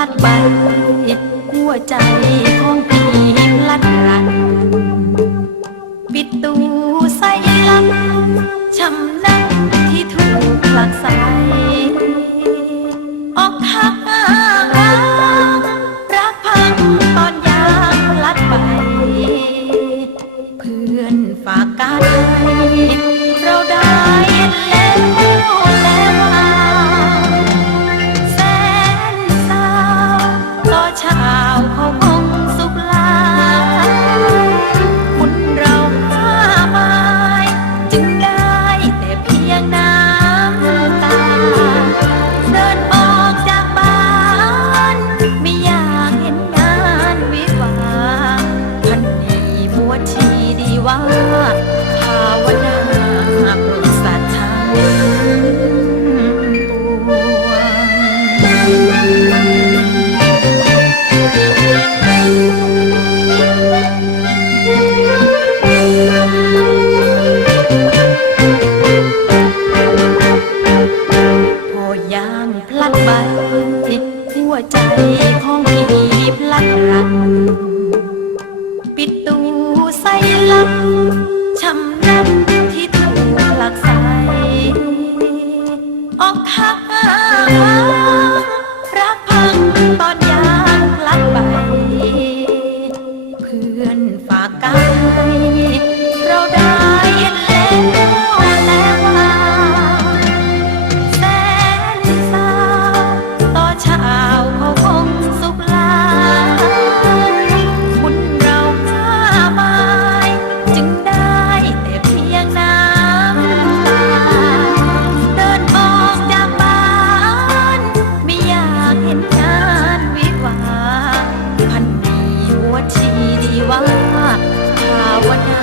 ลัดไปหัวใจ 啊。 ว่าภาวนา